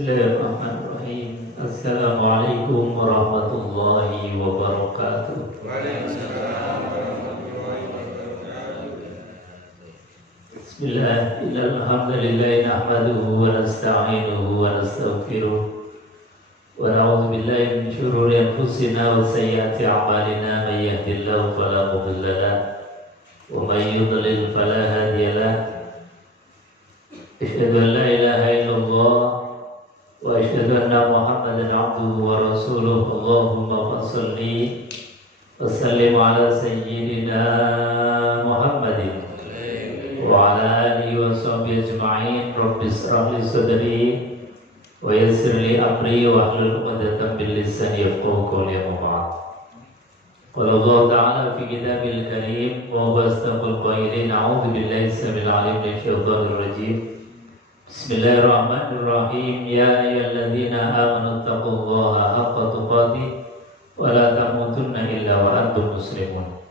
Bismillahirrahmanirrahim. Assalamualaikum warahmatullahi wabarakatuh. Waalaikumsalam warahmatullahi wabarakatuh. Bismillah, alhamdulillah nahmaduhu wa nasta'inuhu wa nastaghfiruh wa na'udzu billahi min shururi anfusina wa sayyiati a'malina may yahdihillahu fala mudilla lahu wa may yudlil fala hadiya lahu. Asyhadu an la ilaha illallah wa asyhadu anna Muhammadan abduhu wa rasuluh. Allahumma shalli wa sallim ala sayyidina Muhammadin wa ala alihi wa sahbihi ajma'in. Rabbi ishrah li sadri wa yassir li amri wa hlul 'uqdatam min lisani yafqahu qawli. Amma ba'd. Qala Allah ta'ala fi kitabil karim wa huwa asdaqul qailin. A'udzu billahi samil 'alim minasy syaithanir rajim. Bismillahirrahmanirrahim. Ya ayyuhalladzina amanu taqullaha haqqa tuqatih wa la tamutunna illa wa antum muslimun.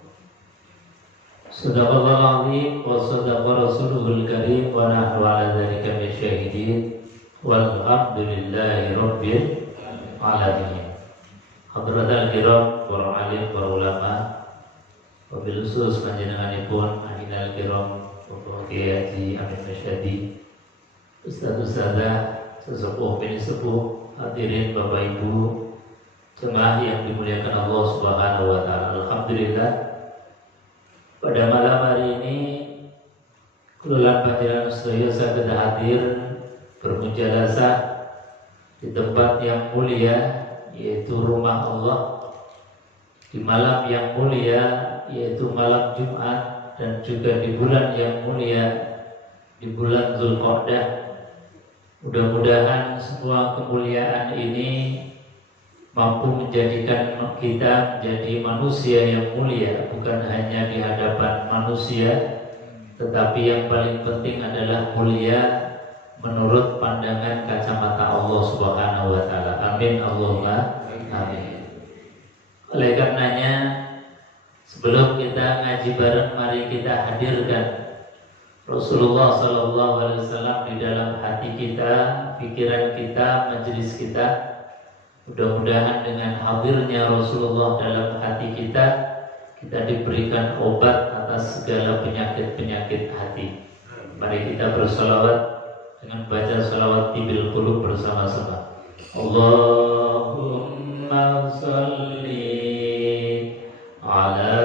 Shadaqallahul azim wa shadaqa rasuluhul karim wa nahnu ala dzalika minasyahidin walhamdulillahi rabbil alamin. Hadratul kiram, para alim, para ulama, wabil khusus panjenenganipun ahinal kiram Bapak Kiai Haji Amin Masyadi, Ustaz-ustazah, sesepuh bini sepuh, hadirin Bapak Ibu, jemaah yang dimuliakan Allah Subhanahu wa taala. Alhamdulillah, pada malam hari ini kula panjenengan sedaya saged hadir bermujalasah di tempat yang mulia, yaitu rumah Allah, di malam yang mulia, yaitu malam Jumat, dan juga di bulan yang mulia, di bulan Dzulqa'dah. Mudah-mudahan semua kemuliaan ini mampu menjadikan kita menjadi manusia yang mulia, bukan hanya di hadapan manusia, tetapi yang paling penting adalah mulia menurut pandangan kacamata Allah Subhanahu wa taala. Amin Allahumma amin. Oleh karenanya, sebelum kita ngaji bareng, mari kita hadirkan Rasulullah SAW di dalam hati kita, pikiran kita, majelis kita. Mudah-mudahan dengan hadirnya Rasulullah dalam hati kita, kita diberikan obat atas segala penyakit-penyakit hati. Mari kita bersalawat dengan baca salawat tibil qulub bersama-sama. Allahumma sholli ala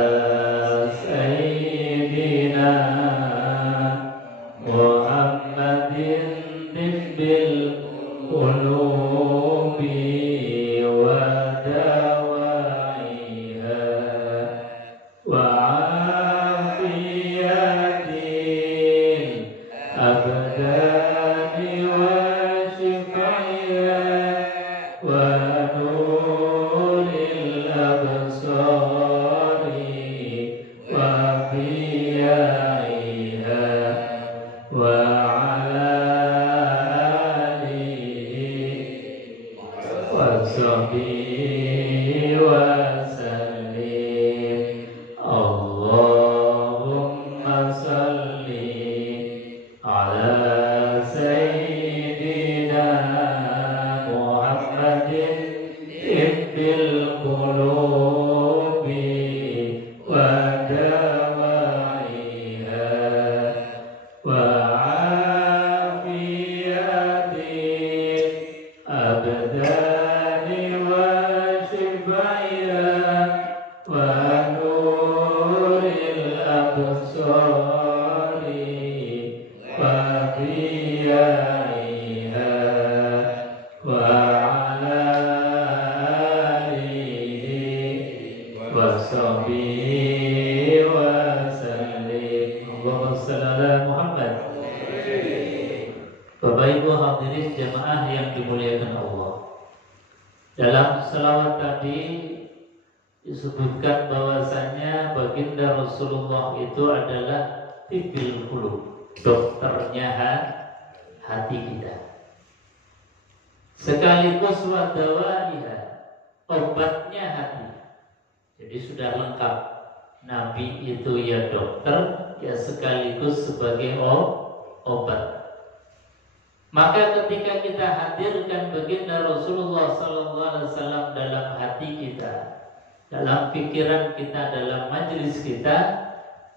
sayyidina Muhammadin tibbil qulubi wa dawaiha wa afiyatil abdani wa shifaiha wa nuril absari wa fiyaiha wa ala alihi wa sahbihi wa sallim. Allahumma salli ala sayyidina Muhammadin tibbil qulubi wa dawaiha wa afiyatil abdani wa shifaiha wa nuril absari wa fiyaiha wa ala alihi wa sahbihi wa sallim. Allahumma shalli ala Muhammad. Bapak Ibu hadirin jemaah yang dimuliakan Allah, dalam selawat tadi disebutkan bahwasanya baginda Rasulullah itu adalah tibbil qulub, dokternya hati kita, sekaligus wadawaiha, obatnya hati. Jadi sudah lengkap. Nabi itu ya dokter, ya sekaligus sebagai obat. Maka ketika kita hadirkan baginda Rasulullah SAW dalam hati kita, dalam pikiran kita, dalam majelis kita,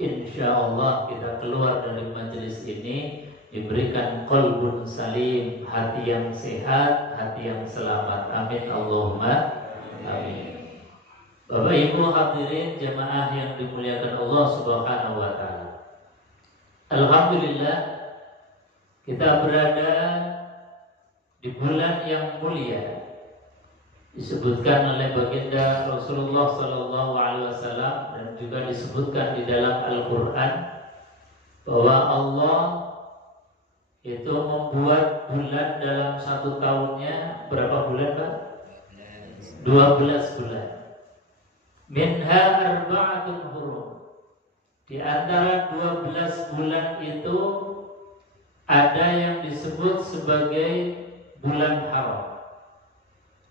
insya Allah kita keluar dari majelis ini diberikan qalbun salim, hati yang sehat, hati yang selamat. Amin Allahumma amin. Bapak Ibu hadirin jemaah yang dimuliakan Allah Subhanahu wa taala. Alhamdulillah kita berada di bulan yang mulia. Disebutkan oleh baginda Rasulullah SAW dan juga disebutkan di dalam Al-Quran bahwa Allah itu membuat bulan dalam satu tahunnya berapa bulan Pak? 12 bulan. Minha arba'atun hurum. Di antara 12 bulan itu ada yang disebut sebagai bulan haram,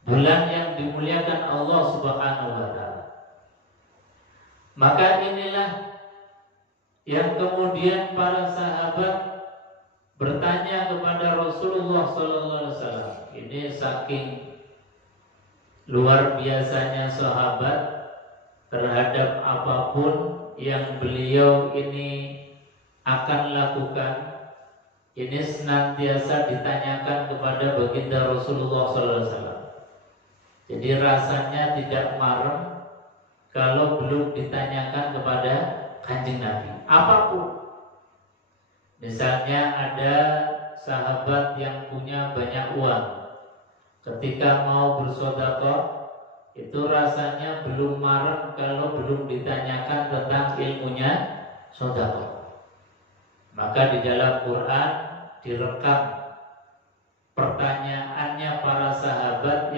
bulan yang dimuliakan Allah Subhanahu wa taala. Maka inilah yang kemudian para sahabat bertanya kepada Rasulullah SAW. Ini saking luar biasanya sahabat terhadap apapun yang beliau ini akan lakukan, ini senantiasa ditanyakan kepada baginda Rasulullah SAW. Jadi rasanya tidak marah kalau belum ditanyakan kepada Kanjeng Nabi apapun. Misalnya ada sahabat yang punya banyak uang, ketika mau bersedekah itu rasanya belum marah kalau belum ditanyakan tentang ilmunya sedekah. Maka di dalam Quran direkam pertanyaannya para sahabat,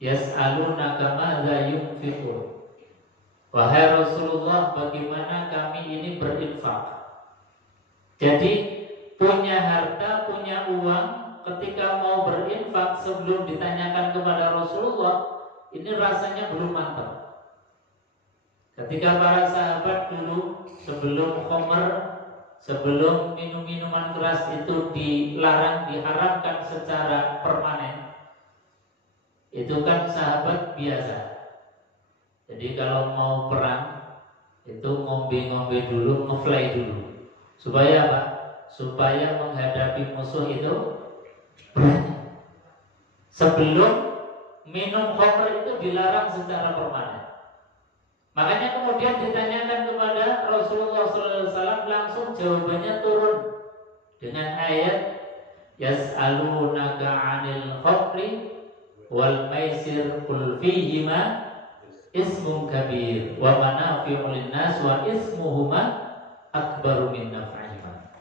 yas'alunaka madza yunfiqun. Wahai Rasulullah, bagaimana kami ini berinfak? Jadi punya harta, punya uang, ketika mau berinfak sebelum ditanyakan kepada Rasulullah, ini rasanya belum mantap. Ketika para sahabat dulu sebelum khamr, sebelum minum-minuman keras itu dilarang, diharamkan secara permanen, itu kan sahabat biasa. Jadi kalau mau perang itu ngombe-ngombe dulu, ngefly dulu. Supaya apa? Supaya menghadapi musuh itu berani. Sebelum minum khamr itu dilarang secara permanen. Makanya kemudian ditanyakan kepada Rasulullah SAW, langsung jawabannya turun dengan ayat yas'alunaka 'anil khamri wal maisir qul fihima ismun kabir wa manafi'u linnas wa ismuhuma akbaru min naf'ihima.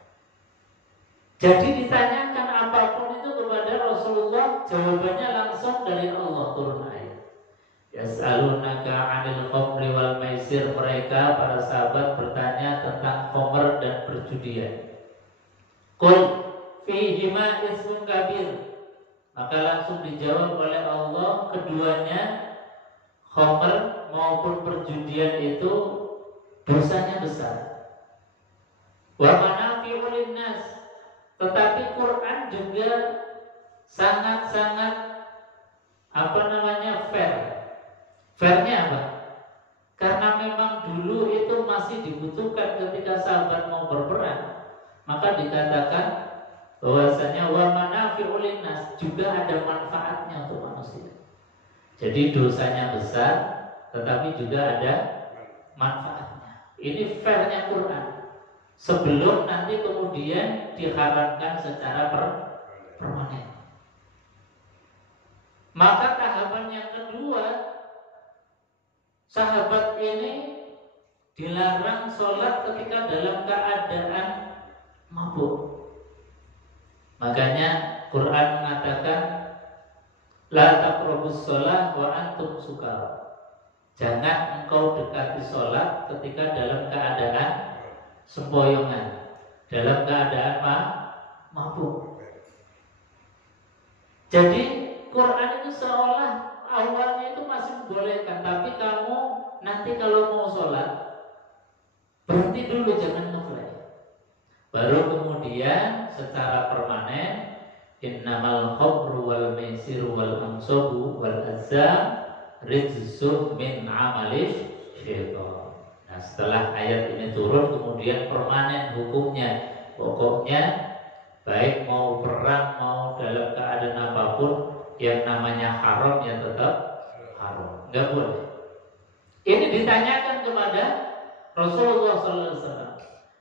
Jadi ditanyakan apapun itu kepada Rasulullah, jawabannya langsung dari Allah turun ayat. Yas'alunaka 'anil khamri wal maisir. Mereka para sahabat bertanya tentang khamr dan perjudian. Qul fihima ismun kabir. Maka langsung dijawab oleh Allah, keduanya khamr maupun perjudian itu dosanya besar. Wa manafi'u linnas. Tetapi Quran juga sangat-sangat fair. Fairnya apa? Karena memang dulu itu masih dibutuhkan ketika sahabat mau berperang, maka dikatakan bahwasanya wa manafi'u linnas, juga ada manfaatnya untuk manusia. Jadi dosanya besar, tetapi juga ada manfaatnya. Ini fairnya Quran. Sebelum nanti kemudian diharamkan secara permanen. Maka tahapan yang kedua, sahabat ini dilarang sholat ketika dalam keadaan mabuk. Makanya Quran mengatakan la taqrabus shalah wa antum sukara. Jangan engkau dekati sholat ketika dalam keadaan sempoyongan, dalam keadaan mabuk. Jadi Quran itu seolah awalnya itu masih membolehkan, tapi kamu nanti kalau mau sholat berhenti dulu, jangan ngefly. Baru kemudian kemudian secara permanen innamal khamru wal maisiru wal ansabu wal azlam rijzum min amalis syaitan. Nah, setelah ayat ini turun kemudian permanen hukumnya. Pokoknya baik mau perang mau dalam keadaan apapun yang namanya haram ya tetap haram. Enggak boleh. Ini ditanyakan kepada Rasulullah SAW.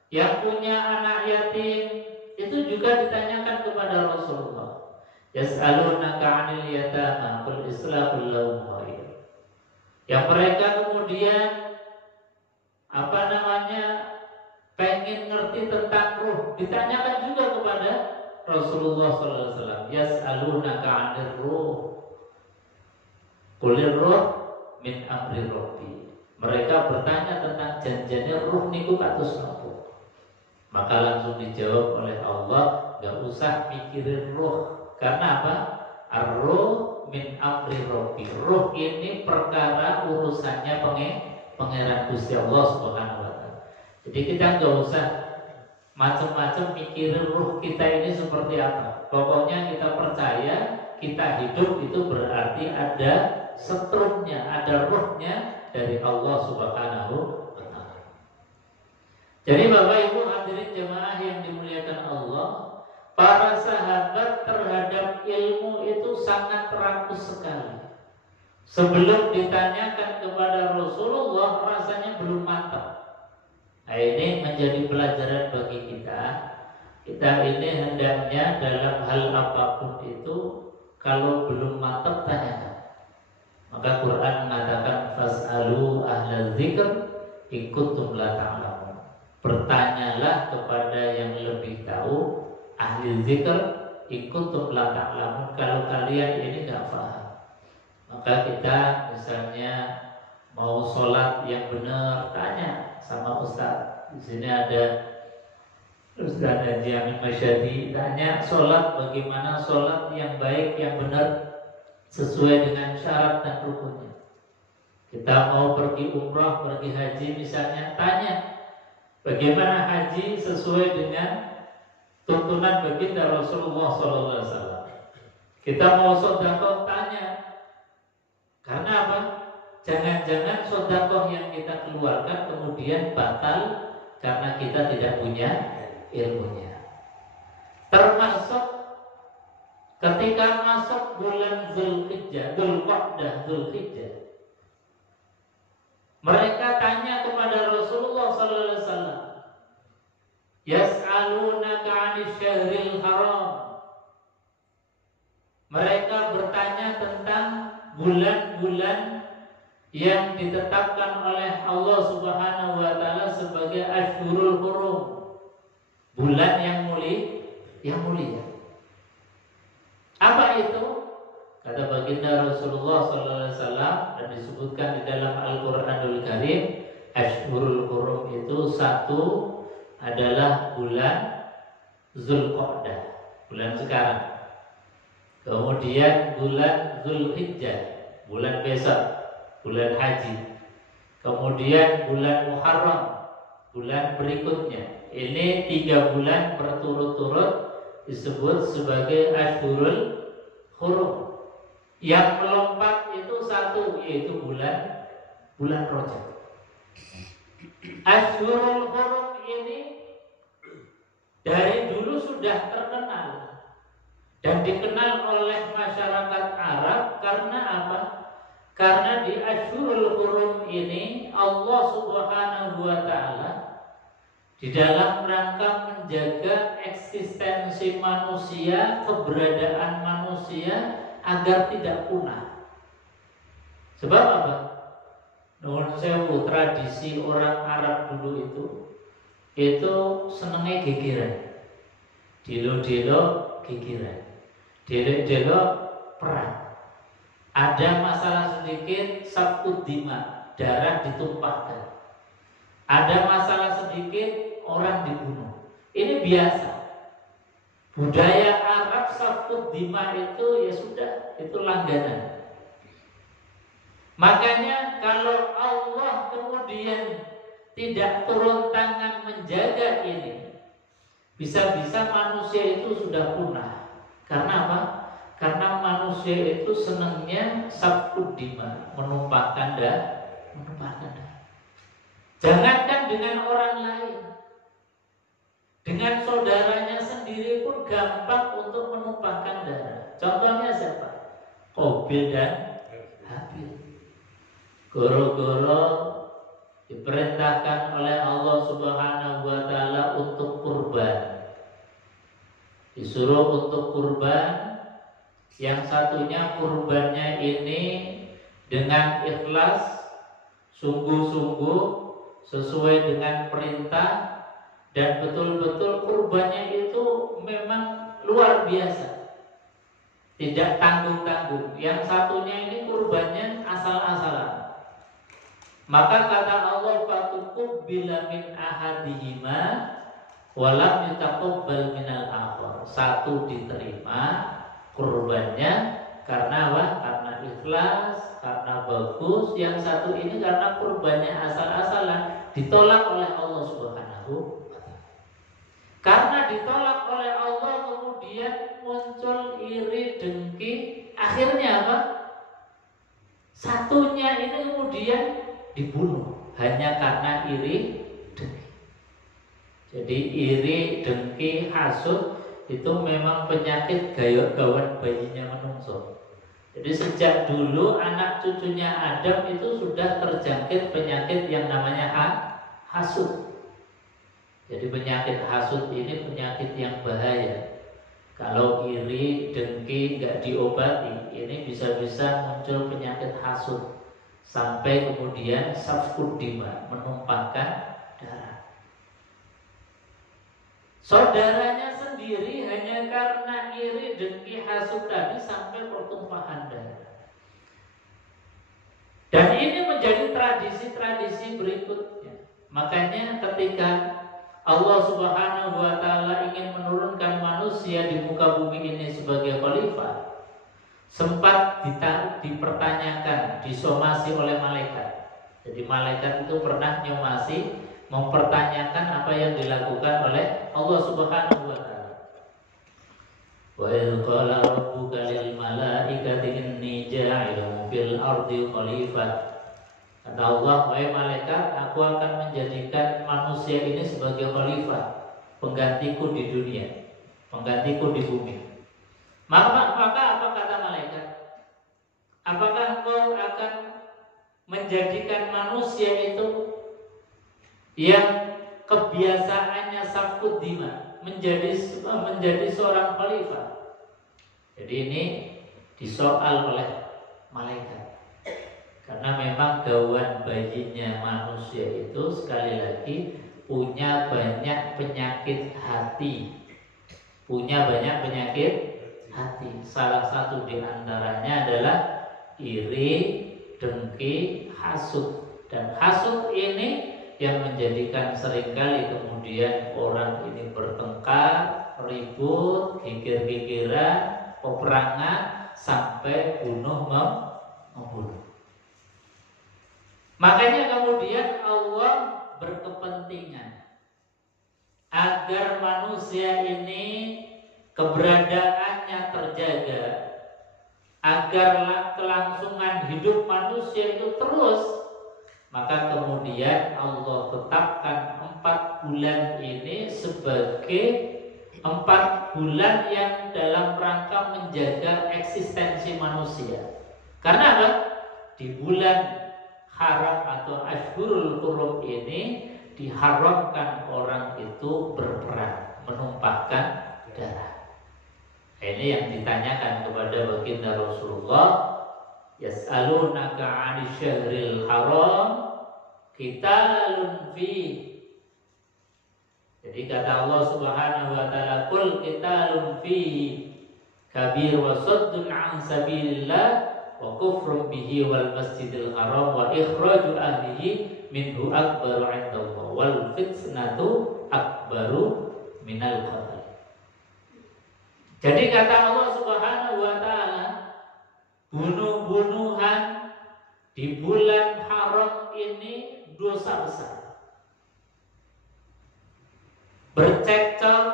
Yang punya anak yatim itu juga ditanyakan kepada Rasulullah. Yas'alunaka 'anil yatama qul islahul lahum khair. Yang mereka kemudian pengen ngerti tentang ruh, ditanyakan juga kepada Rasulullah SAW. Yas'alunaka 'anil ruh qulir ruh min amri rabbi. Mereka bertanya tentang janjinya ruh niku kados napa. Maka langsung dijawab oleh Allah, gak usah mikirin ruh. Karena apa? Ar-ruh min amri rabbi. Ruh ini perkara urusannya Pangeran Gusti Allah Subhanahu wa taala. Jadi kita gak usah macam-macam mikirin ruh kita ini seperti apa. Pokoknya kita percaya kita hidup itu berarti ada setrumnya, ada ruhnya dari Allah Subhanahu wa taala. Jadi Bapak Ibu hadirin jemaah yang dimuliakan Allah, para sahabat terhadap ilmu itu sangat rakus sekali. Sebelum ditanyakan kepada Rasulullah rasanya belum mantap. Nah, ini menjadi pelajaran bagi kita. Kita ini hendaknya dalam hal apapun itu kalau belum mantap tanyakan. Maka Quran mengatakan fas'alu ahla dzikr in kuntum la ta'lamun. Bertanyalah kepada yang lebih tahu, ahli zikr in kuntum la ta'lamun, kalau kalian ini enggak paham. Maka kita misalnya mau sholat yang benar, tanya sama ustaz. Di sini ada Ustaz Haji Amin Masyadi, tanya sholat bagaimana sholat yang baik, yang benar sesuai dengan syarat dan rukunnya. Kita mau pergi umrah, pergi haji misalnya, tanya bagaimana haji sesuai dengan tuntunan baginda Rasulullah SAW. Kita mau sedekah, tanya. Karena apa? Jangan-jangan sedekah yang kita keluarkan kemudian batal karena kita tidak punya ilmunya. Termasuk ketika masuk bulan Zulhijjah, Zulhijjah, mereka tanya kepada Rasulullah SAW, Yas'alunaka 'anil syahril haram. Mereka bertanya tentang bulan-bulan yang ditetapkan oleh Allah Subhanahu wa taala sebagai Ashhurul Hurum, bulan yang mulia. Apa itu? Kata baginda Rasulullah SAW dan disebutkan di dalam Al-Qur'anul Karim, Ashhurul Hurum itu satu adalah bulan Zulqa'dah, bulan sekarang. Kemudian bulan Zulhijjah, bulan besok, bulan haji. Kemudian bulan Muharram, bulan berikutnya. Ini 3 bulan berturut-turut disebut sebagai Ashhurul Hurum. Yang melompat itu satu, yaitu bulan Rajab. Ashhurul Hurum ini dari dulu sudah terkenal dan dikenal oleh masyarakat Arab karena apa? Karena di Ashhurul Hurum ini Allah Subhanahu wa taala di dalam rangka menjaga eksistensi manusia, keberadaan manusia agar tidak punah. Sebab apa? Nuhun sewu, tradisi orang Arab dulu itu senengnya gegeran. Dilo-dilo gegeran. Dilo-dilo perang. Ada masalah sedikit safkud dima, darah ditumpahkan. Ada masalah sedikit orang dibunuh. Ini biasa. Budaya Arab safkud dima itu ya sudah, itu langganan. Makanya kalau Allah kemudian tidak turun tangan menjaga ini, Bisa-bisa manusia itu sudah punah. Karena apa? Karena manusia itu senangnya safkud dima, menumpahkan darah. Jangankan dengan orang lain, dengan saudaranya sendiri pun gampang untuk menumpahkan darah. Contohnya siapa? Qabil dan Habil. Goro-goro diperintahkan oleh Allah Subhanahu wa taala untuk kurban. Disuruh untuk kurban, yang satunya kurbannya ini dengan ikhlas, sungguh-sungguh sesuai dengan perintah, dan betul-betul kurbannya itu memang luar biasa, tidak tanggung-tanggung. Yang satunya ini kurbannya asal-asalan. Maka kata Allah, fatuqbila min ahadihima walam yutaqabbal minal akhar. Satu diterima kurbannya karena apa? Karena ikhlas, karena bagus. Yang satu ini karena kurbannya asal-asalan, ditolak oleh Allah Subhanahu wa taala. Karena ditolak oleh Allah, kemudian muncul iri dengki. Akhirnya apa? Satunya ini kemudian dibunuh hanya karena iri dengki. Jadi iri dengki, hasud itu memang penyakit gawan bayinya menungso. Jadi sejak dulu anak cucunya Adam itu sudah terjangkit penyakit yang namanya hasud. Jadi penyakit hasud ini penyakit yang bahaya. Kalau iri dengki nggak diobati, ini bisa-bisa muncul penyakit hasud sampai kemudian safkud dima, menumpahkan darah. Saudaranya sendiri hanya karena iri dengki hasud tadi sampai pertumpahan darah. Dan ini menjadi tradisi-tradisi berikutnya. Makanya ketika Allah Subhanahu wa taala ingin menurunkan manusia di muka bumi ini sebagai khalifah, sempat dipertanyakan, disomasi oleh malaikat. Jadi malaikat itu pernah nyomasi, mempertanyakan apa yang dilakukan oleh Allah Subhanahu wa taala. Wa idz qala rabbuka lil malaikati inni ja'ilun fil ardi khalifah. Kata Allah, wahai malaikat, aku akan menjadikan manusia ini sebagai khalifah, penggantiku di dunia, penggantiku di bumi. Maka apa kata malaikat? Apakah engkau akan menjadikan manusia itu yang kebiasaannya safkud dima menjadi seorang khalifah? Jadi ini disoal oleh malaikat. Karena memang gawan bayinya manusia itu sekali lagi punya banyak penyakit hati. Punya banyak penyakit hati. Salah satu di antaranya adalah iri, dengki, hasud. Dan hasud ini yang menjadikan seringkali kemudian orang ini bertengkar, ribut, gigir-gigiran, peperangan, sampai membunuh. Makanya kemudian Allah berkepentingan agar manusia ini keberadaannya terjaga, agar kelangsungan hidup manusia itu terus. Maka kemudian Allah tetapkan 4 bulan ini sebagai 4 bulan yang dalam rangka menjaga eksistensi manusia. Karena apa? Di bulan haram atau Ashhurul Hurum ini diharamkan orang itu berperang, menumpahkan darah. Ini yang ditanyakan kepada baginda Rasulullah, yas'alunaka 'anil syahril haram qitalun fi. Jadi kata Allah Subhanahu wa taala, qul qitalun fi kabir wa saddun 'an sabilillah wa kufrun bihi wal masjidil haram wa ikhraju ahlihi minhu akbaru 'indallah wal fitnatu akbaru minal qatl. Jadi kata Allah Subhanahu wa taala, bunuh-bunuhan di bulan haram ini dosa besar. Bercekcok,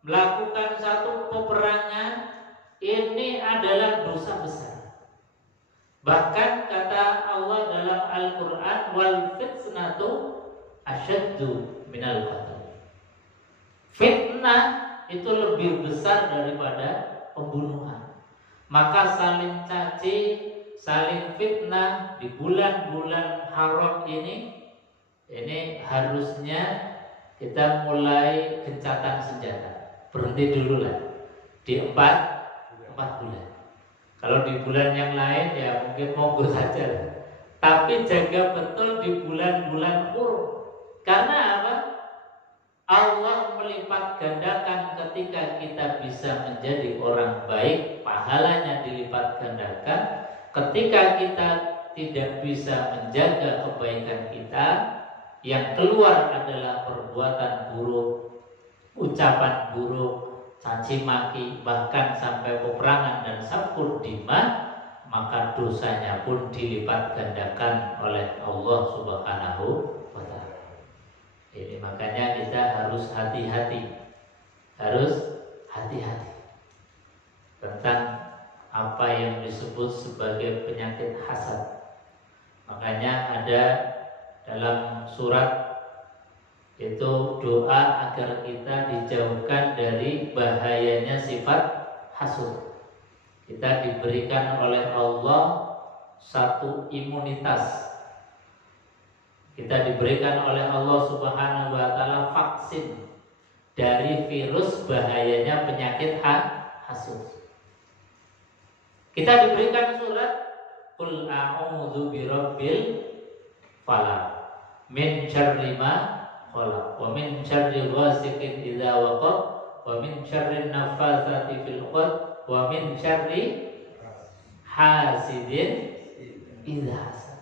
melakukan satu peperangan ini adalah dosa besar. Bahkan kata Allah dalam Al-Quran, wal fitnatu asyaddu minal qatl. Fitnah itu lebih besar daripada pembunuhan. Maka saling caci, saling fitnah di bulan-bulan haram ini harusnya kita mulai gencatan senjata. Berhenti dulu lah di 4 bulan. Kalau di bulan yang lain ya mungkin monggo saja. Tapi jaga betul di bulan-bulan hurum. Karena apa? Allah melipat gandakan ketika kita bisa menjadi orang baik, pahalanya dilipat gandakan. Ketika kita tidak bisa menjaga kebaikan kita, yang keluar adalah perbuatan buruk, ucapan buruk, caci maki, bahkan sampai peperangan dan safkur dima, maka dosanya pun dilipat gandakan oleh Allah Subhanahu wa ta'ala. Ini makanya kita harus hati-hati tentang apa yang disebut sebagai penyakit hasad. Makanya ada dalam surat itu doa agar kita dijauhkan dari bahayanya sifat hasud. Kita diberikan oleh Allah satu imunitas. Kita diberikan oleh Allah Subhanahu wa ta'ala vaksin dari virus bahayanya penyakit hasud. Kita diberikan surat Qul a'udzu birabbil falaq min syarri ma khalaq wa min syarri ghasiqin idza waqab wa min syarri nafatsati fil 'uqad wa min syarri hasidin idza hasad.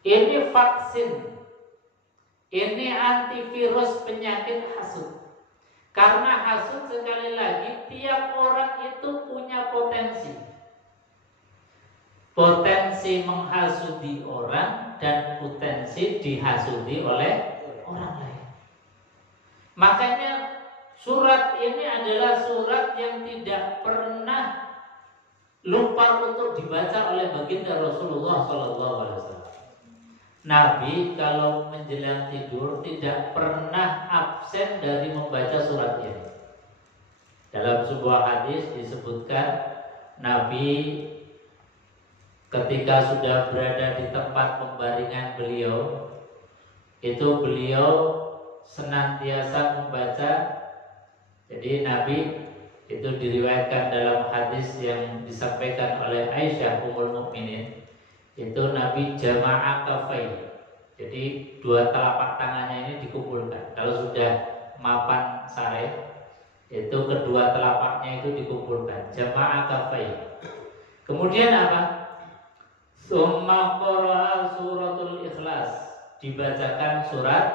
Ini vaksin, ini antivirus penyakit hasud. Karena hasud sekali lagi tiap orang itu punya potensi menghasudi orang dan potensi dihasudi oleh orang lain. Makanya surat ini adalah surat yang tidak pernah lupa untuk dibaca oleh baginda Rasulullah SAW. Nabi kalau menjelang tidur tidak pernah absen dari membaca surat ini. Dalam sebuah hadis disebutkan Nabi ketika sudah berada di tempat pembaringan beliau, itu beliau senantiasa membaca. Jadi Nabi itu diriwayatkan dalam hadis yang disampaikan oleh Aisyah Ummul Mukminin, itu Nabi jama'a kafai. Jadi dua telapak tangannya ini dikumpulkan. Kalau sudah mapan sare, itu kedua telapaknya itu dikumpulkan. Jama'a kafai. Kemudian apa? Summa qara'a suratul Ikhlas. Dibacakan surat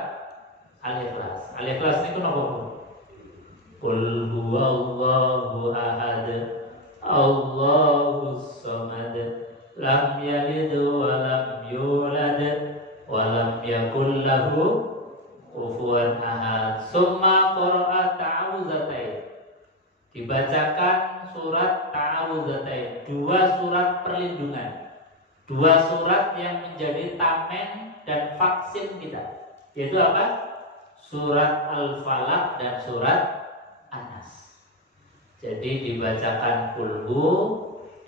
Al-Ikhlas. Al-Ikhlas ini kenapa? Qul huwallahu ahad, Allahus samad, lam yalid wa lam yulad wa lam yakul lahu kufuwan ahad. Summa qara'a ta'awudzatain. Dibacakan surat ta'awudzatain, dua surat perlindungan, dua surat yang menjadi tameng dan vaksin kita, yaitu apa? Surat Al-Falaq dan surat An-Nas. Jadi dibacakan Qulhu,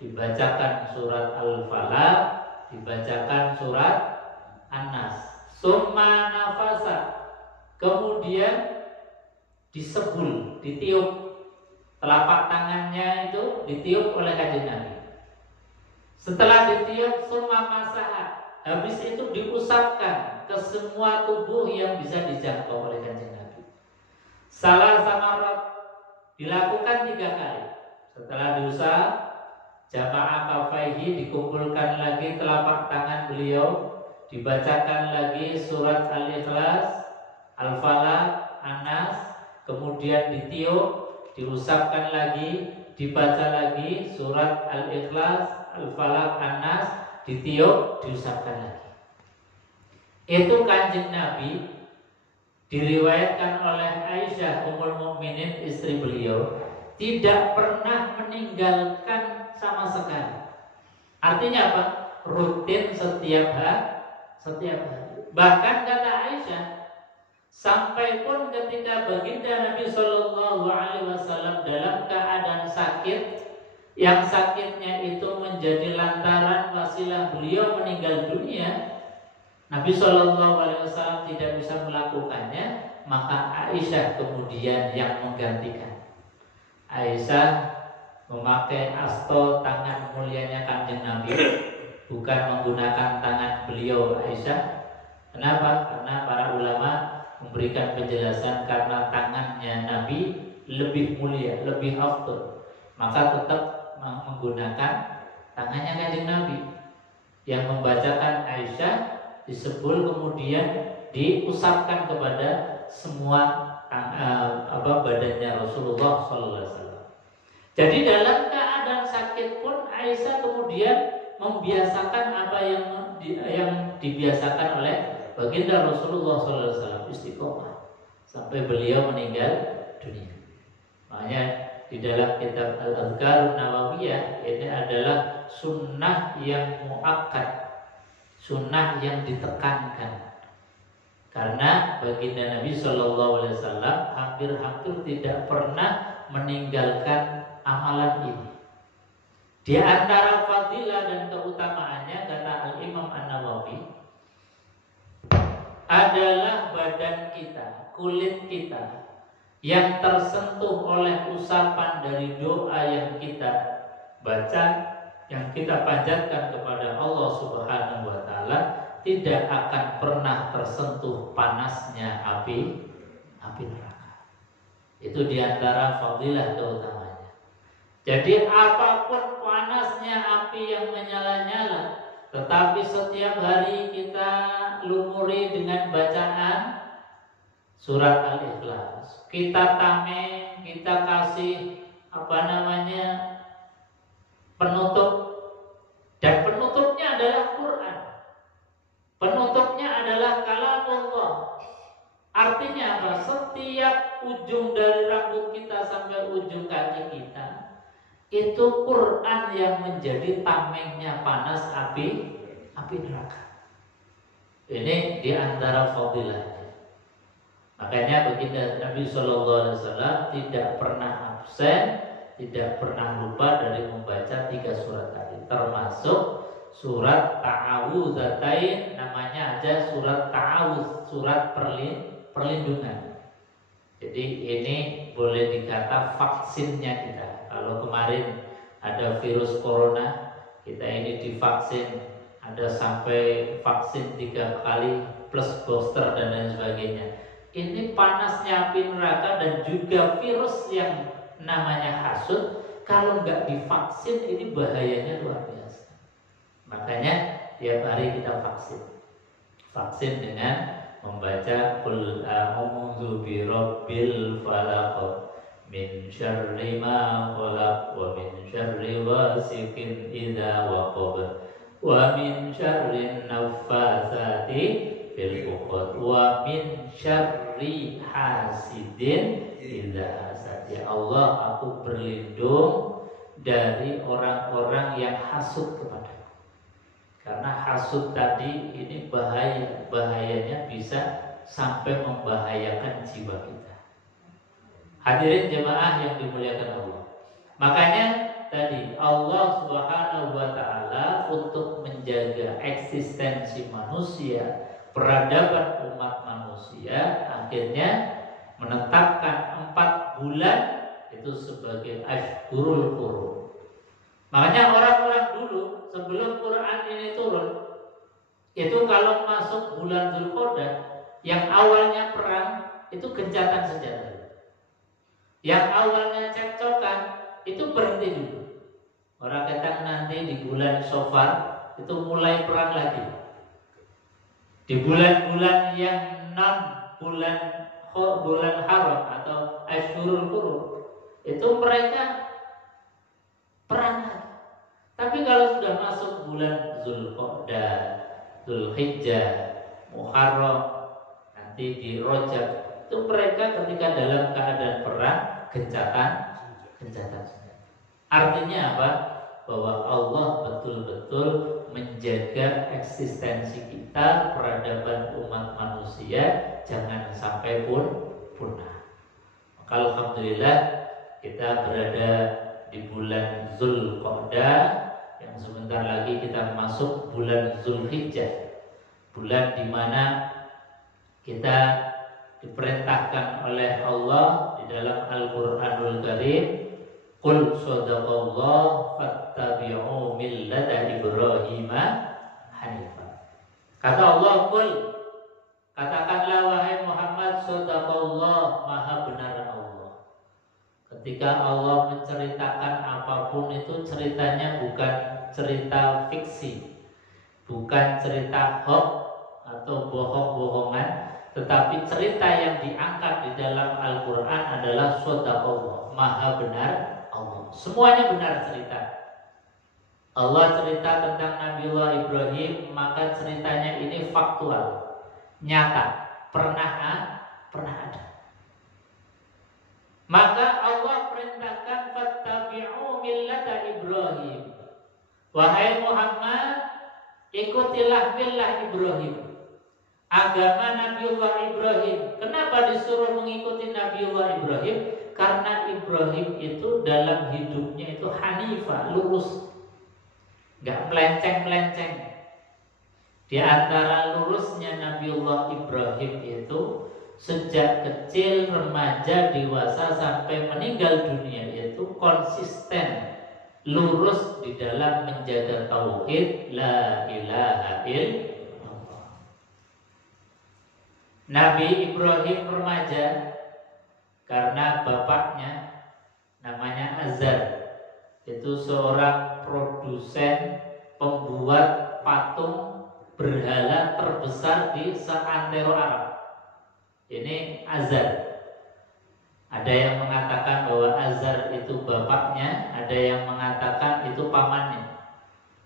dibacakan surat Al-Falaq, dibacakan surat An-Nas. Summa nafasa, kemudian disebul, ditiup. Telapak tangannya itu ditiup oleh Kanjeng Nabi. Setelah ditiup summa masaha, habis itu diusapkan ke semua tubuh yang bisa dijangkau oleh Kanjeng Nabi. Salah samarat, dilakukan 3 kali. Setelah diusap, jama'a kafaihi, dikumpulkan lagi telapak tangan beliau, dibacakan lagi surat Al-Ikhlas, Al-Falaq, An-Nas, kemudian ditiup, diusapkan lagi, dibaca lagi surat Al-Ikhlas, Al-Falaq, An-Nas, ditiup, diusapkan lagi. Itu Kanjeng Nabi diriwayatkan oleh Aisyah Ummul Mukminin istri beliau tidak pernah meninggalkan sama sekali. Artinya apa? Rutin setiap hari. Bahkan kata Aisyah, sampai pun ketika baginda Nabi Shallallahu Alaihi Wasallam dalam keadaan sakit, yang sakitnya itu menjadi lantaran wasilah beliau meninggal dunia, Nabi Shallallahu Alaihi Wasallam tidak bisa melakukannya, maka Aisyah kemudian yang menggantikan. Aisyah memakai asto tangan mulianya Kanjeng Nabi, bukan menggunakan tangan beliau Aisyah. Kenapa? Karena para ulama memberikan penjelasan karena tangannya Nabi lebih mulia, lebih afdal, maka tetap menggunakan tangannya Kanjeng Nabi. Yang membacakan Aisyah disebul kemudian diusapkan kepada semua badannya Rasulullah SAW. Jadi dalam keadaan sakit pun Aisyah kemudian membiasakan apa yang dibiasakan oleh baginda Rasulullah SAW, istiqomah sampai beliau meninggal dunia. Makanya di dalam kitab Al-Adhkar Nawawiyah ini adalah sunnah yang muakkad, sunnah yang ditekankan. Karena baginda Nabi Shallallahu Alaihi Wasallam hampir-hampir tidak pernah meninggalkan amalan ini. Di antara fadilah dan keutamaannya, kata Al-Imam An-Nawawi, adalah badan kita, kulit kita yang tersentuh oleh usapan dari doa yang kita baca, yang kita panjatkan kepada Allah Subhanahu wa Ta'ala, tidak akan pernah tersentuh panasnya api neraka. Itu diantara fadilah keutamanya. Jadi apapun panasnya api yang menyala-nyala, tetapi setiap hari kita lumuri dengan bacaan surat Al-Ikhlas, kita tameng, kita kasih penutup, dan penutupnya adalah Quran. Penutupnya adalah kalamullah. Artinya apa? Setiap ujung dari rambut kita sampai ujung kaki kita, itu Quran yang menjadi tamengnya panas api neraka. Ini di antara fadilahnya. Makanya baginda Nabi Shallallahu Alaihi Wasallam tidak pernah absen, tidak pernah lupa dari membaca 3 surat tadi, termasuk surat Ta'awudzatain, namanya aja surat Ta'awudz, surat perlindungan. Jadi ini boleh dikata vaksinnya kita. Kalau kemarin ada virus corona, kita ini divaksin, ada sampai vaksin 3 kali plus booster dan lain sebagainya. Ini panasnya api neraka dan juga virus yang namanya hasud, kalau nggak divaksin ini bahayanya luar biasa. Makanya tiap hari kita vaksin dengan membaca Qul a'udzu birabbil falaq min syarri ma khalaq wa min syarri ghasiqin idza waqab wa min syarri naffatsati fil 'uqad wa min syarri hasidin idza hasad. Ya Allah, aku berlindung dari orang-orang yang hasud kepadaku. Karena hasud tadi ini bahayanya bisa sampai membahayakan jiwa kita. Hadirin jemaah yang dimuliakan Allah. Makanya tadi Allah Subhanahu wa Ta'ala untuk menjaga eksistensi manusia, peradaban umat manusia, akhirnya menetapkan 4 bulan itu sebagai Ashhurul Hurum. Makanya orang-orang dulu sebelum Quran ini turun, itu kalau masuk bulan Dzulqa'dah yang awalnya perang itu gencatan senjata. Yang awalnya cekcokan itu berhenti dulu. Orang kata nanti di bulan Safar itu mulai perang lagi. Di bulan-bulan yang bulan haram atau Ashhurul Hurum itu mereka perang lagi. Tapi kalau sudah masuk bulan Dzulqa'dah, Dzulhijjah, Muharram, nanti nanti di Rojab itu mereka ketika dalam keadaan perang gencatan. Artinya apa? Bahwa Allah betul-betul menjaga eksistensi kita, peradaban umat manusia jangan sampai punah. Maka alhamdulillah kita berada di bulan Zulqa'dah yang sebentar lagi kita masuk bulan Zulhijjah, bulan di mana kita diperintahkan oleh Allah di dalam Al-Qur'anul Karim, qul sadaqallahu fattabi'u millata Ibrahim hanifan. Kata Allah, qul, katakanlah wahai Muhammad, sadaqallah, maha benar Allah. Ketika Allah menceritakan apapun itu ceritanya bukan cerita fiksi, bukan cerita hoax atau bohong-bohongan, tetapi cerita yang diangkat di dalam Al-Quran adalah sadaqallah, maha benar Allah. Semuanya benar cerita. Allah cerita tentang Nabiullah Ibrahim, maka ceritanya ini faktual, nyata, pernah ada. Maka Allah perintahkan fattabi'u millata Ibrahim. Wahai Muhammad, ikutilah millah Ibrahim, agama Nabiullah Ibrahim. Kenapa disuruh mengikuti Nabiullah Ibrahim? Karena Ibrahim itu dalam hidupnya itu hanifah, lurus, nggak melenceng-melenceng. Di antara lurusnya Nabiullah Ibrahim itu sejak kecil, remaja, dewasa sampai meninggal dunia itu konsisten lurus di dalam menjaga tauhid la ilaha illallah. Nabi Ibrahim remaja karena bapaknya namanya Azar, itu seorang produsen pembuat patung berhala terbesar di seantero Arab. Ini Azar. Ada yang mengatakan bahwa Azar itu bapaknya, ada yang mengatakan itu pamannya.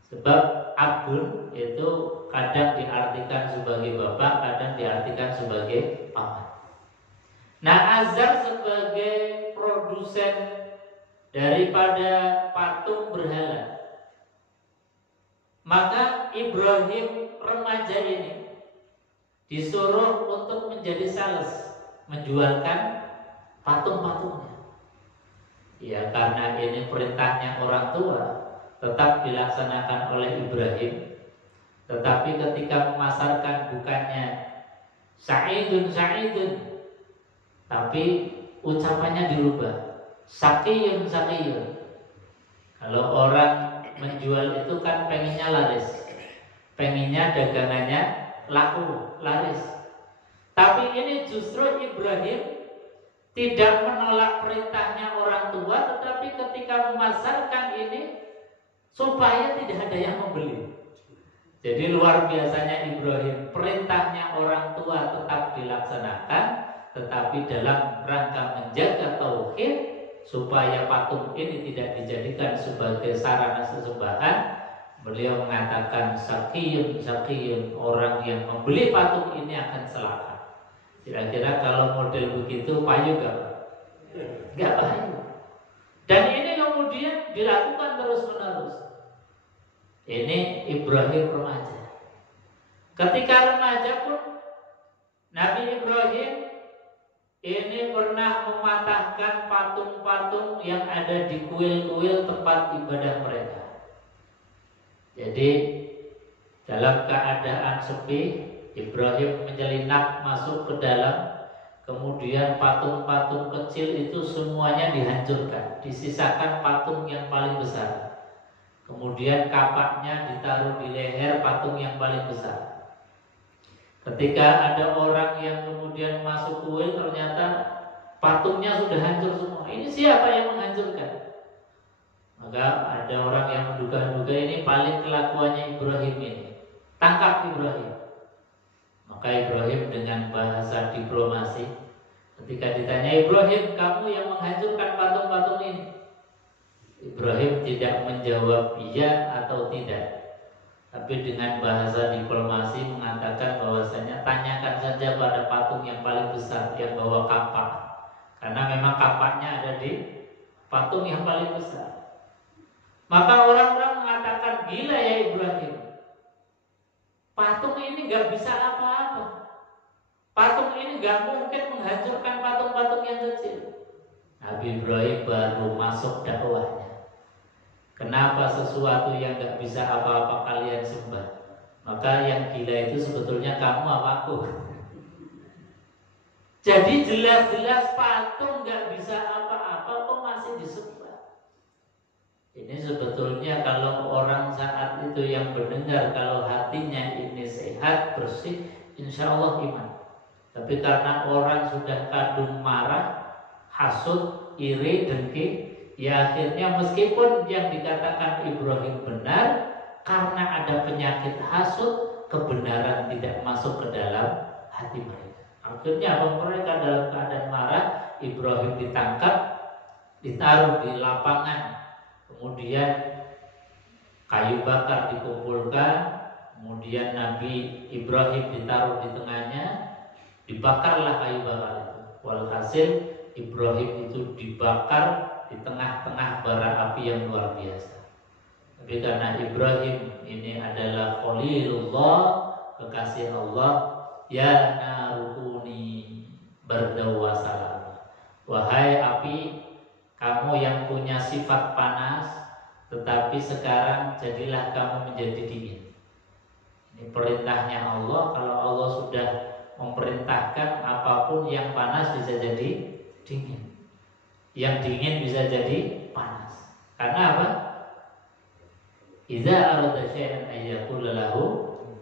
Sebab Abun itu kadang diartikan sebagai bapak, kadang diartikan sebagai paman. Nah, Azar sebagai produsen daripada patung berhala, maka Ibrahim remaja ini disuruh untuk menjadi sales, menjualkan patung-patungnya. Ya, karena ini perintahnya orang tua, tetap dilaksanakan oleh Ibrahim. Tetapi ketika memasarkan bukannya Sa'idun, tapi ucapannya dirubah, Sakiyun. Kalau orang menjual itu kan pengennya laris, pengennya dagangannya laku, laris. Tapi ini justru Ibrahim tidak menolak perintahnya orang tua, tetapi ketika memasarkan ini supaya tidak ada yang membeli. Jadi luar biasanya Ibrahim, perintahnya orang tua tetap dilaksanakan, tetapi dalam rangka menjaga tauhid supaya patung ini tidak dijadikan sebagai sarana sesembahan. Beliau mengatakan sakiyun, orang yang membeli patung ini akan celaka. Kira-kira kalau model begitu payu gak? Gak payu. Dan ini kemudian dilakukan terus-menerus. Ini Ibrahim remaja. Ketika remaja pun Nabi Ibrahim ini pernah mematahkan patung-patung yang ada di kuil-kuil tempat ibadah mereka. Jadi dalam keadaan sepi, Ibrahim menyelinap masuk ke dalam, kemudian patung-patung kecil itu semuanya dihancurkan, disisakan patung yang paling besar. Kemudian kapaknya ditaruh di leher patung yang paling besar. Ketika ada orang yang kemudian masuk kuil, ternyata patungnya sudah hancur semua. Ini siapa yang menghancurkan? Maka ada orang yang menduga-duga ini paling kelakuannya Ibrahim ini. Tangkap Ibrahim. Maka Ibrahim dengan bahasa diplomasi, ketika ditanya, Ibrahim, kamu yang menghancurkan patung-patung ini? Ibrahim tidak menjawab iya atau tidak. Tapi dengan bahasa diplomasi mengatakan bahwasanya tanyakan saja pada patung yang paling besar yang bawa kapak. Karena memang kapaknya ada di patung yang paling besar. Maka orang-orang mengatakan, gila ya Ibrahim, patung ini gak bisa apa-apa. Patung ini gak mungkin menghancurkan patung-patung yang kecil. Nabi Ibrahim baru masuk dakwahnya. Kenapa sesuatu yang gak bisa apa-apa kalian sembah? Maka yang gila itu sebetulnya kamu apa aku? Jadi jelas-jelas patung gak bisa apa-apa kok masih disembah. Ini sebetulnya kalau orang saat itu yang mendengar, kalau hatinya ini sehat, bersih, insya Allah iman. Tapi karena orang sudah kadung marah, hasud, iri, dengki, ya akhirnya meskipun yang dikatakan Ibrahim benar, karena ada penyakit hasud, kebenaran tidak masuk ke dalam hati mereka. Akhirnya mereka dalam keadaan marah, Ibrahim ditangkap, ditaruh di lapangan. Kemudian kayu bakar dikumpulkan, kemudian Nabi Ibrahim ditaruh di tengahnya, dibakarlah kayu bakar itu. Walhasil Ibrahim itu dibakar di tengah-tengah bara api yang luar biasa. Tapi karena Ibrahim ini adalah Khalilullah, kekasih Allah, ya narukuni berdawa salam. Wahai api, kamu yang punya sifat panas, tetapi sekarang jadilah kamu menjadi dingin. Ini perintahnya Allah. Kalau Allah sudah memerintahkan, apapun yang panas bisa jadi dingin, yang dingin bisa jadi panas. Karena apa? Idza arada syai'an ayyaqula lahu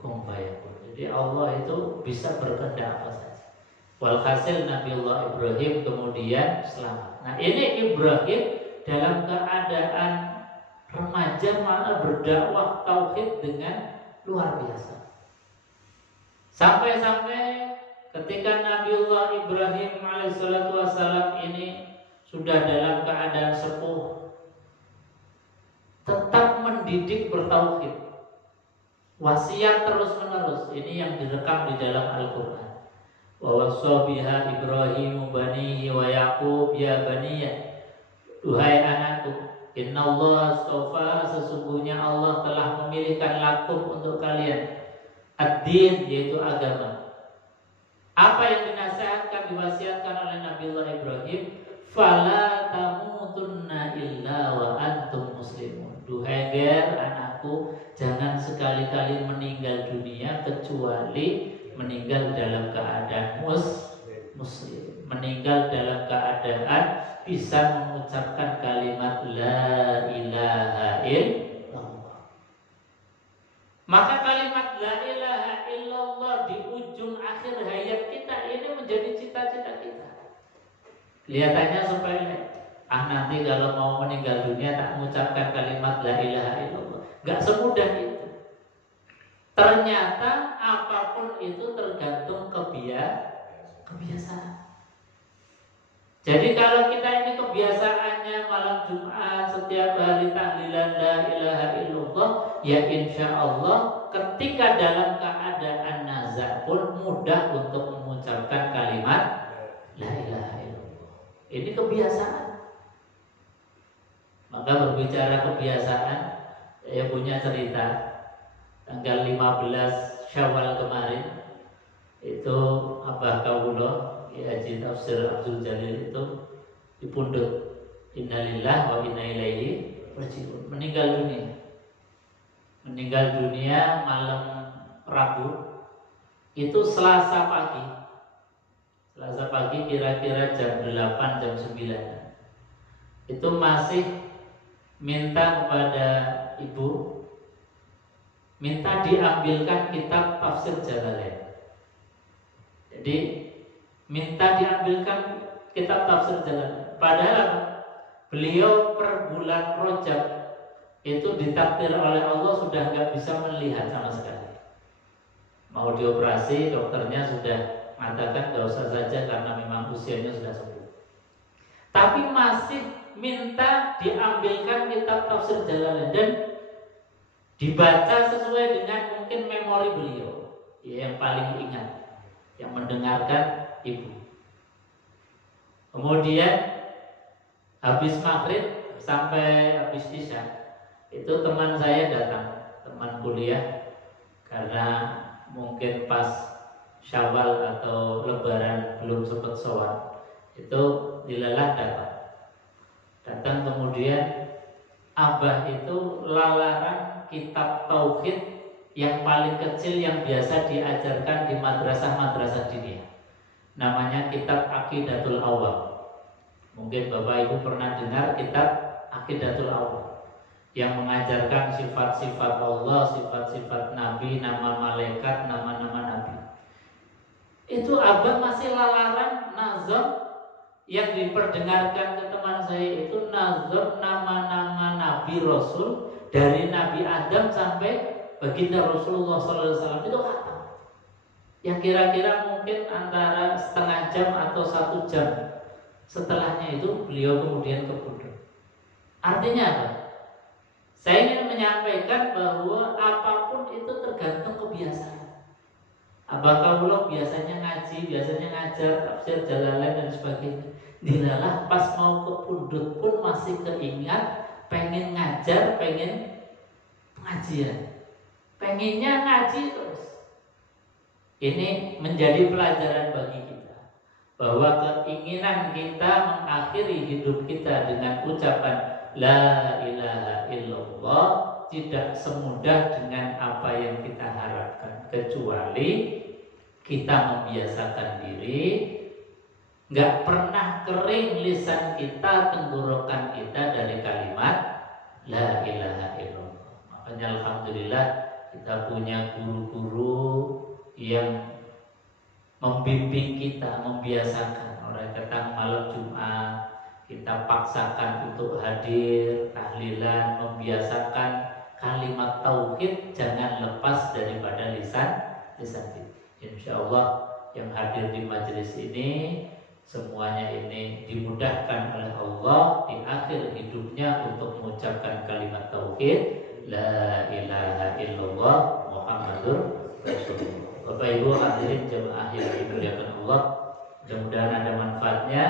kun fayakun. Jadi Allah itu bisa berkehendak apa saja. Walhasil Nabiullah Ibrahim kemudian selamat. Nah, ini Ibrahim dalam keadaan remaja malah berdakwah tauhid dengan luar biasa. Sampai-sampai ketika Nabiullah Ibrahim alaihissalatu wassalam ini sudah dalam keadaan sepuh, tetap mendidik bertauhid, wasiat terus-menerus. Ini yang direkam di dalam Al-Quran. Wa wassa biha Ibrahim banihi wa Yaqub ya baniya, duhai anakku, innallaha astafa, sesungguhnya Allah telah memilihkan lakum untuk kalian ad-din, yaitu agama. Apa yang dinasihatkan, diwasiatkan oleh Nabiullah Ibrahim, fala tamutunna illa wa antum muslimun. Duhai anakku, jangan sekali-kali meninggal dunia kecuali meninggal dalam keadaan muslim, meninggal dalam keadaan bisa mengucapkan kalimat la ilaha illallah. Maka kalimat la ilaha illallah di ujung akhir hayat kita ini menjadi cita-cita kita. Kelihatannya sepele. Nanti kalau mau meninggal dunia tak mengucapkan kalimat la ilaha illallah. Gak semudah itu. Ternyata apapun itu tergantung kebiasaan. Jadi kalau kita ini kebiasaannya malam Jumat setiap hari tahlilan la ilaha illallah, ya insya Allah ketika dalam keadaan nazar pun mudah untuk mengucapkan kalimat la ilaha illallah. Ini kebiasaan. Maka berbicara kebiasaan, saya punya cerita. Tanggal 15 Syawal kemarin itu Abah Kawulo Haji Tafsir Abdul Jalil itu dipundhut, innalillah wa inna ilaihi raji'un, meninggal dunia malam Rabu. Itu Selasa pagi kira-kira jam 8 jam 9 itu masih minta kepada ibu, minta diambilkan kitab Tafsir Jalalain. Jadi minta diambilkan kitab Tafsir Jalalain. Padahal beliau per bulan Rajab itu ditakdir oleh Allah sudah nggak bisa melihat sama sekali. Mau dioperasi, dokternya sudah mengatakan nggak usah saja karena memang usianya sudah sepuh. Tapi masih minta diambilkan kitab Tafsir Jalalain. Dan Dibaca sesuai dengan mungkin memori beliau, ya, yang paling ingat, yang mendengarkan ibu. Kemudian habis maghrib sampai habis isya, itu teman saya datang, teman kuliah, karena mungkin pas Syawal atau Lebaran belum sempat sowan, itu dilelah datang kemudian abah itu lalaran kitab tauhid yang paling kecil yang biasa diajarkan di madrasah-madrasah diniyah. Namanya kitab Aqidatul Awam. Mungkin Bapak Ibu pernah dengar kitab Aqidatul Awam yang mengajarkan sifat-sifat Allah, sifat-sifat Nabi, nama malaikat, nama-nama Nabi. Itu abah masih lalaran nazam yang diperdengarkan ke teman saya itu nazam nama-nama Nabi Rasul dari Nabi Adam sampai baginda Rasulullah SAW itu khatam. Yang kira-kira mungkin antara setengah jam atau 1 jam. Setelahnya itu beliau kemudian kepundut. Artinya apa? Saya ingin menyampaikan bahwa apapun itu tergantung kebiasaan. Abah kaulah biasanya ngaji, biasanya ngajar tafsir Jalalain dan sebagainya. Dilalah pas mau kepundut pun masih keingat, pengen ngajar, pengen pengajian, pengennya ngaji terus. Ini menjadi pelajaran bagi kita bahwa keinginan kita mengakhiri hidup kita dengan ucapan La ilaha illallah tidak semudah dengan apa yang kita harapkan, kecuali kita membiasakan diri. Gak pernah kering lisan kita, tenggorokan kita dari kalimat La ilaha illallah. Makanya alhamdulillah kita punya guru-guru yang membimbing kita, membiasakan. Orang datang malam Jumat, kita paksakan untuk hadir, tahlilan, membiasakan kalimat tauhid jangan lepas daripada lisan kita. Insya Allah yang hadir di majelis ini semuanya ini dimudahkan oleh Allah di akhir hidupnya untuk mengucapkan kalimat tauhid La ilaha illallah Muhammadur Rasulullah. Bapak Ibu hadirin jemaah yang dimuliakan Allah, mudah-mudahan ada manfaatnya.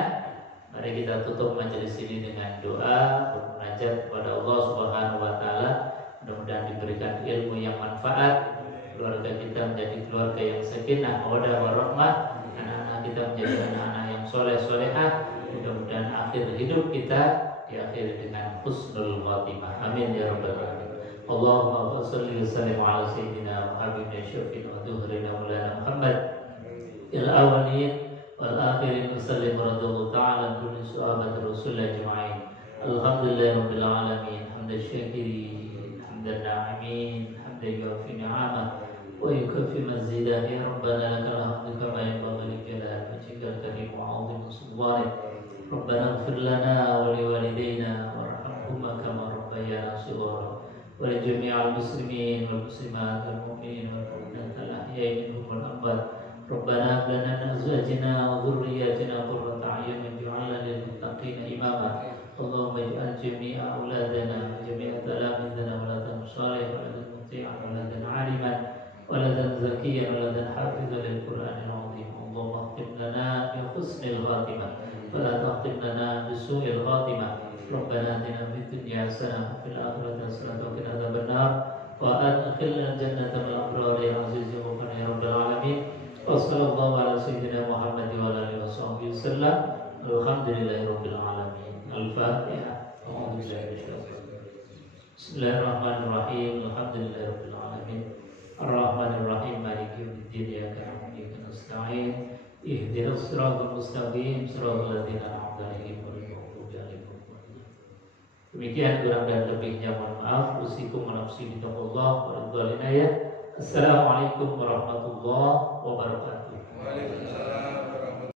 Mari kita tutup majelis ini dengan doa bermunajat kepada Allah Subhanahu wa taala. Mudah-mudahan diberikan ilmu yang manfaat, keluarga kita menjadi keluarga yang sakinah, mawaddah warahmah, anak-anak kita menjadi anak-anak yang soleh-solehah. Mudah-mudahan akhir hidup kita diakhiri dengan husnul khatimah. Amin ya rabbal alamin. Allahumma shalli wa sallim ala sayyidina Muhammadin syafi'in wa dhuhrina maulana Muhammad il awwalin wal akhirin wa sallim radhiyallahu ta'ala kulli sahabat rasul ajma'in. Alhamdulillahi rabbil alamin, hamdan syakirin, hamdan na'imin, hamdan yuafi ni'amah wa yukafi mazidah. Ya rabbana lakal hamdu kama yanbaghi li jalali wajhikal karim wa 'azimi sultanik. Rabbana ighfir lana wa liwalidayna warhamhuma kama rabbayana shighara. ولجميع المسلمين والمسلمات والمؤمنين والمؤمنات الأحياء منهم والأموات. ربنا هب لنا من أزواجنا وذرياتنا قرة أعين واجعلنا للمتقين إماما. اللهم اجعل جميع أولادنا وجميع تلاميذنا ولدا صالحا ولدا مطيعا ولدا عالما ولدا زكيا ولدا حافظا للقرآن العظيم. اللهم اختم لنا بحسن الخاتمة ولا تختم لنا بسوء الخاتمة. ربنا آتنا في الدنيا حسنة وفي الآخرة حسنة وقنا عذاب النار وأدخلنا الجنة مع الأبرار يا عزيز وغفور يا رب العالمين. وصلى الله على سيدنا محمد وعلى آله وصحبه وسلم. الحمد لله رب العالمين. الفاتحة. أعوذ بالله من الشيطان الرجيم. بسم الله الرحمن الرحيم. الحمد لله رب العالمين. الرحمن الرحيم مالك يوم الدين إياك نعبد وإياك نستعين اهدنا الصراط المستقيم صراط الذين أنعمت عليهم. Demikian kurang dan lebihnya mohon maaf. Usikum wa nafsi bitaqullah wa ridwal inayah. Assalamualaikum warahmatullahi wabarakatuh. Waalaikumsalam.